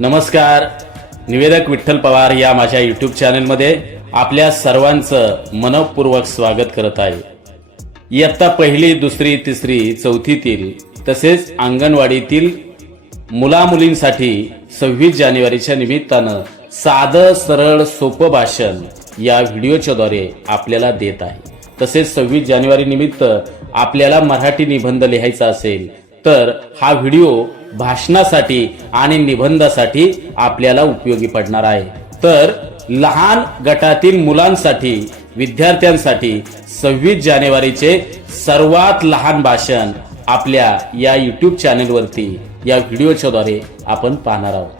नमस्कार. निवेदक विठ्ठल पवार या माझ्या यूट्यूब चॅनलमध्ये आपल्या सर्वांचं मनपूर्वक स्वागत करत आहे. इयत्ता पहिली, दुसरी, तिसरी, चौथीतील तसेच अंगणवाडीतील मुलामुलींसाठी 26 जानेवारीच्या निमित्तानं साधं सरळ सोपं भाषण या व्हिडिओच्या द्वारे आपल्याला देत आहे. तसेच 26 जानेवारी निमित्त आपल्याला मराठी निबंध लिहायचा असेल तर हा व्हिडिओ भाषणासाठी आणि निबंधासाठी आपल्याला उपयोगी पडणार आहे. तर लहान गटातील मुलांसाठी, विद्यार्थ्यांसाठी 26 जानेवारीचे सर्वात लहान भाषण आपल्या या यूट्यूब चॅनलवरती या व्हिडिओच्या द्वारे आपण पाहणार आहोत.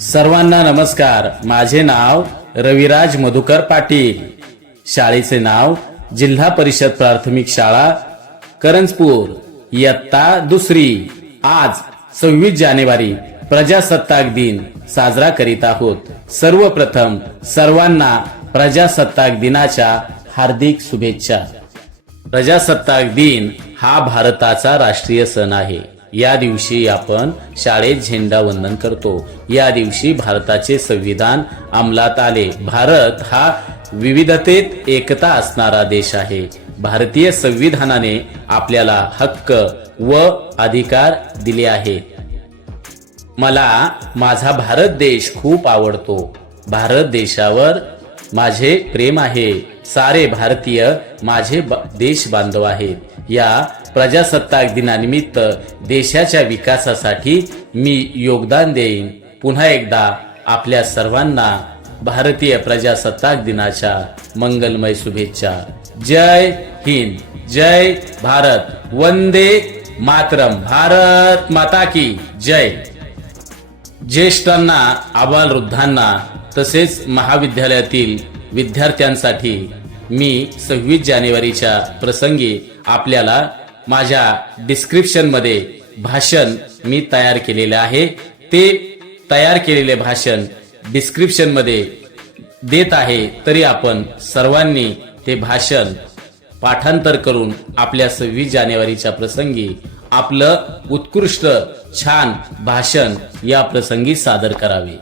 सर्वांना नमस्कार. माझे नाव रविराज मधुकर पाटील. शाळेचे नाव जिल्हा परिषद प्राथमिक शाळा करंजपूर, इयत्ता दुसरी. आज 26 जानेवारी प्रजासत्ताक दिन साजरा करीत आहोत. सर्वप्रथम सर्वांना प्रजासत्ताक दिनाच्या हार्दिक शुभेच्छा. प्रजासत्ताक दिन हा भारताचा राष्ट्रीय सण आहे. या दिवशी आपण शाळेत झेंडा वंदन करतो. या दिवशी भारताचे संविधान अंमलात आले. भारत हा विविधतेत एकता असणारा देश आहे. भारतीय संविधानाने आपल्याला हक्क व अधिकार दिले आहेत. मला माझा भारत देश खूप आवडतो. भारत देशावर माझे प्रेम आहे. सारे भारतीय माझे देश बांधव आहेत. या प्रजासत्ताक दिनानिमित्त देशाच्या विकासासाठी मी योगदान देईन. पुन्हा एकदा आपल्या सर्वांना भारतीय प्रजासत्ताक दिनाच्या मंगलमय शुभेच्छा. जय हिंद, जय भारत, वंदे मातरम, भारत माता की जय. ज्येष्ठांना, आबालवृद्धांना तसेच महाविद्यालयातील विद्यार्थ्यांसाठी मी 26 जानेवारीच्या प्रसंगी आपल्याला माझ्या डिस्क्रिप्शन मध्ये भाषण मी तयार केलेले आहे. ते तयार केलेले भाषण डिस्क्रिप्शन मध्ये देत आहे. तरी आपण सर्वांनी ते भाषण पाठांतर करून आपल्या 26 जानेवारीच्या प्रसंगी आपलं उत्कृष्ट छान भाषण या प्रसंगी सादर करावे.